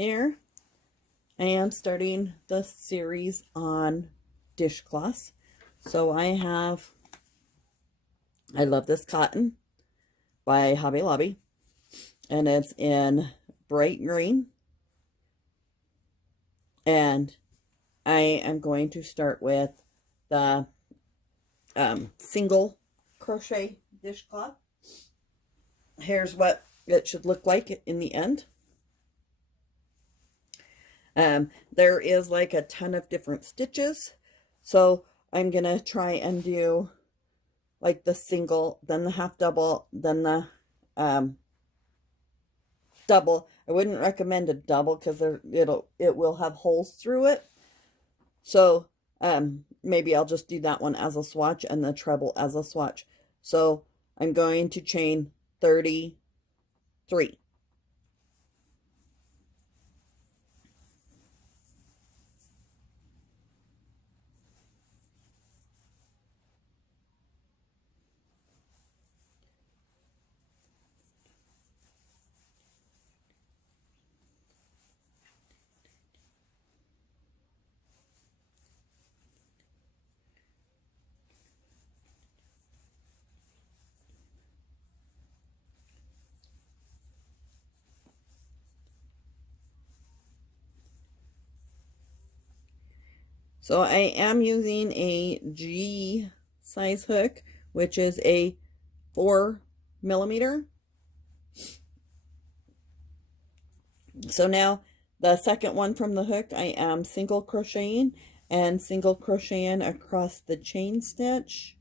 Here I am starting the series on dishcloths. So I love this cotton by Hobby Lobby, and it's in bright green, and I am going to start with the single crochet dishcloth. Here's what it should look like in the end. There is like a ton of different stitches, so I'm gonna try and do like the single, then the half double, then the double. I wouldn't recommend a double because it will have holes through it. So maybe I'll just do that one as a swatch and the treble as a swatch. So I'm going to chain 33. So I am using a G size hook, which is a 4mm. So now the second one from the hook, I am single crocheting and single crocheting across the chain stitch.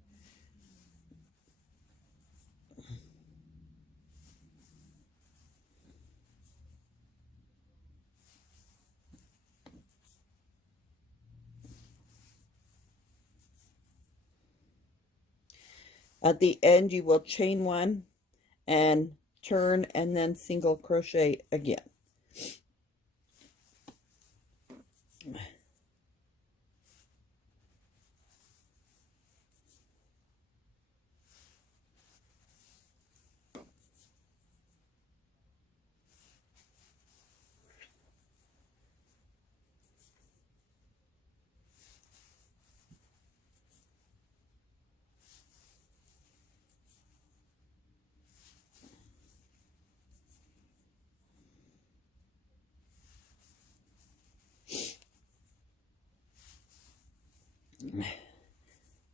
At the end, you will chain one and turn and then single crochet again.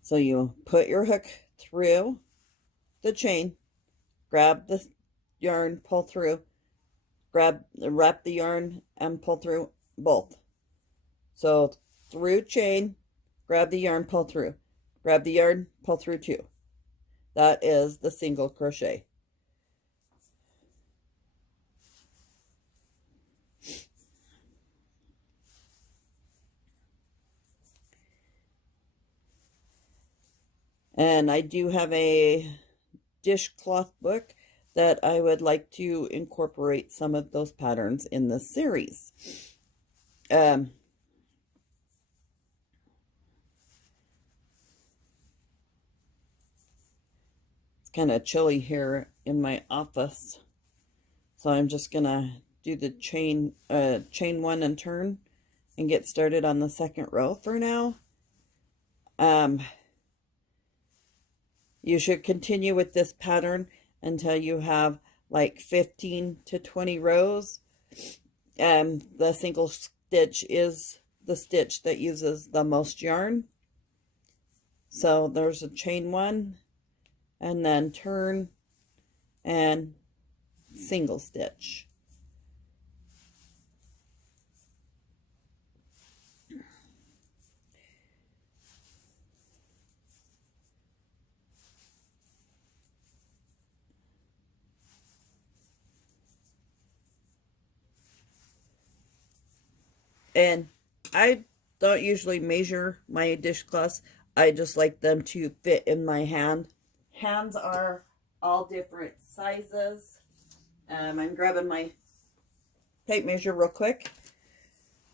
So you put your hook through the chain, grab the yarn, pull through, wrap the yarn and pull through both. So through chain, grab the yarn, pull through, grab the yarn, pull through two. That is the single crochet. And I do have a dishcloth book that I would like to incorporate some of those patterns in this series. It's kind of chilly here in my office, so I'm just gonna do the chain one and turn and get started on the second row for now. You should continue with this pattern until you have like 15 to 20 rows. The single stitch is the stitch that uses the most yarn. So there's a chain one, and then turn and single stitch. And I don't usually measure my dishcloths. I just like them to fit in my hand. Hands are all different sizes. I'm grabbing my tape measure real quick.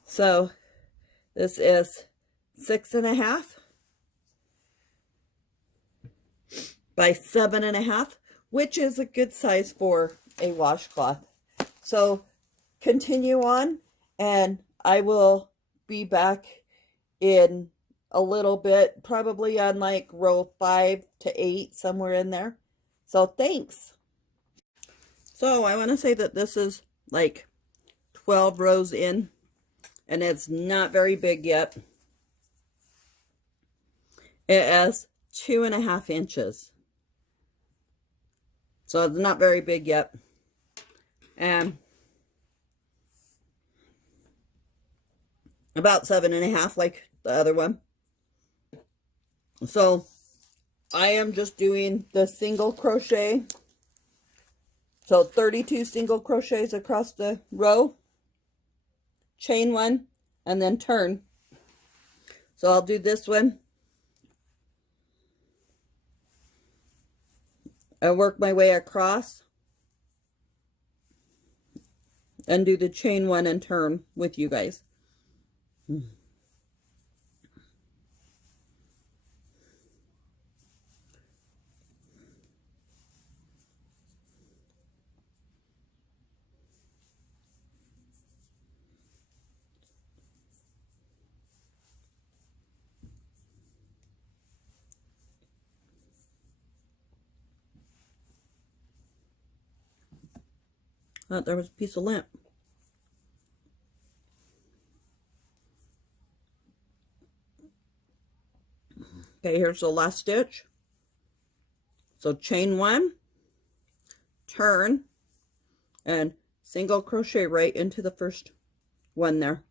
So this is 6.5 by 7.5, which is a good size for a washcloth. So continue on, and I will be back in a little bit, probably on like row 5 to 8, somewhere in there. So thanks. So I want to say that this is like 12 rows in, and it's not very big yet. It is 2.5 inches. So it's not very big yet. And about 7.5 like the other one. So I am just doing the single crochet. So 32 single crochets across the row, chain 1, and then turn. So I'll do this one. I work my way across and do the chain 1 and turn with you guys. Thought there was a piece of lint. Okay, here's the last stitch. So chain 1, turn, and single crochet right into the first one there.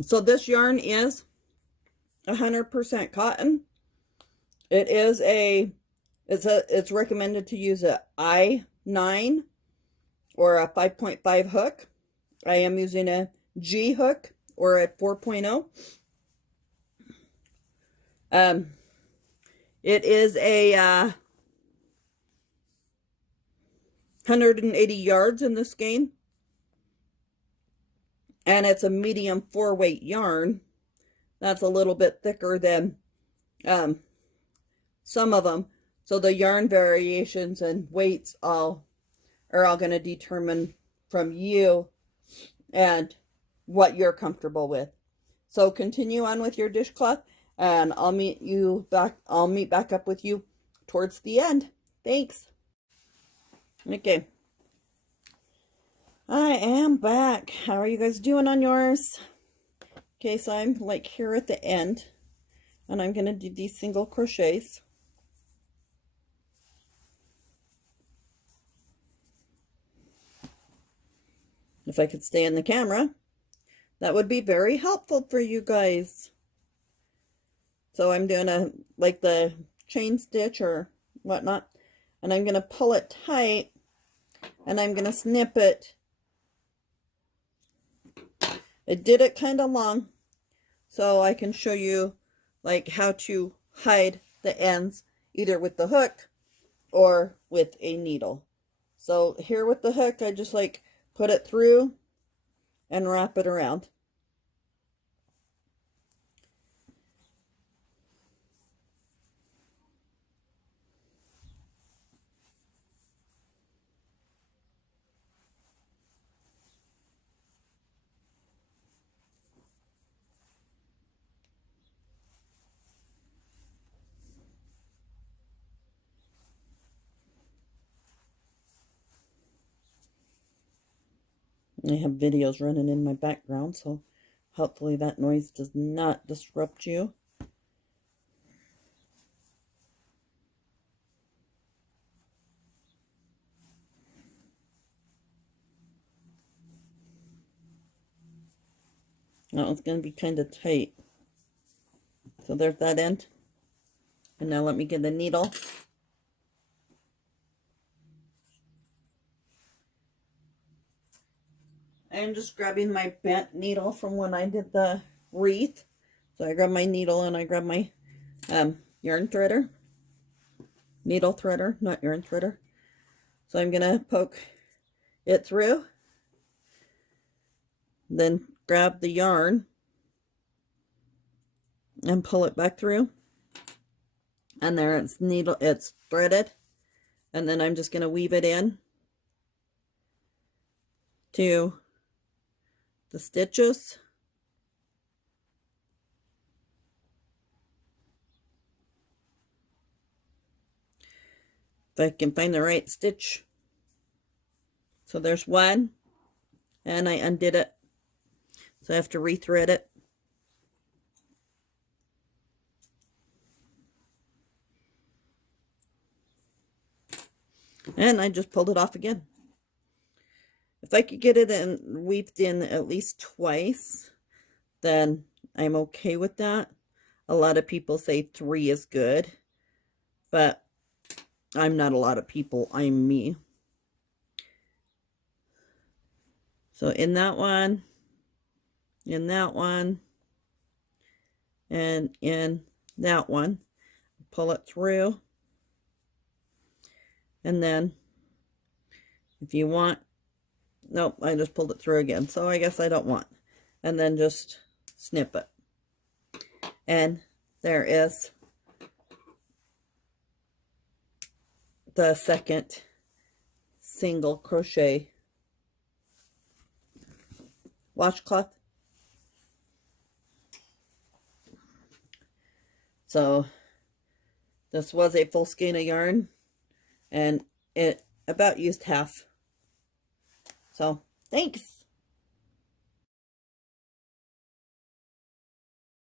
So this yarn is 100% cotton. It's recommended to use a I9 or a 5.5 hook. I am using a G hook or a 4.0. It is a 180 yards in this skein. And it's a medium 4-weight yarn. That's a little bit thicker than some of them. So the yarn variations and weights are all going to determine from you and what you're comfortable with. So continue on with your dishcloth, and I'll meet back up with you towards the end. Thanks. Okay. I am back. How are you guys doing on yours? Okay, so I'm like here at the end, and I'm going to do these single crochets. If I could stay in the camera, that would be very helpful for you guys. So I'm doing the chain stitch or whatnot, and I'm going to pull it tight, and I'm going to snip it. I did it kind of long, so I can show you like how to hide the ends, either with the hook or with a needle. So here with the hook, I just like put it through and wrap it around. I have videos running in my background, so hopefully that noise does not disrupt you. Now it's going to be kind of tight. So there's that end. And now let me get a needle. I'm just grabbing my bent needle from when I did the wreath. So I grab my needle and I grab my yarn threader. Needle threader, not yarn threader. So I'm going to poke it through. Then grab the yarn and pull it back through. And there it's threaded. And then I'm just going to weave it in to the stitches. If I can find the right stitch. So there's one, and I undid it. So I have to rethread it. And I just pulled it off again. If I could get it in weaved in at least twice, then I'm okay with that. A lot of people say 3 is good, but I'm not a lot of people. I'm me. So in that one, and in that one, pull it through. And then if you want, nope, I just pulled it through again. So I guess I don't want. And then just snip it. And there is the second single crochet washcloth. So this was a full skein of yarn, and it about used half. So thanks.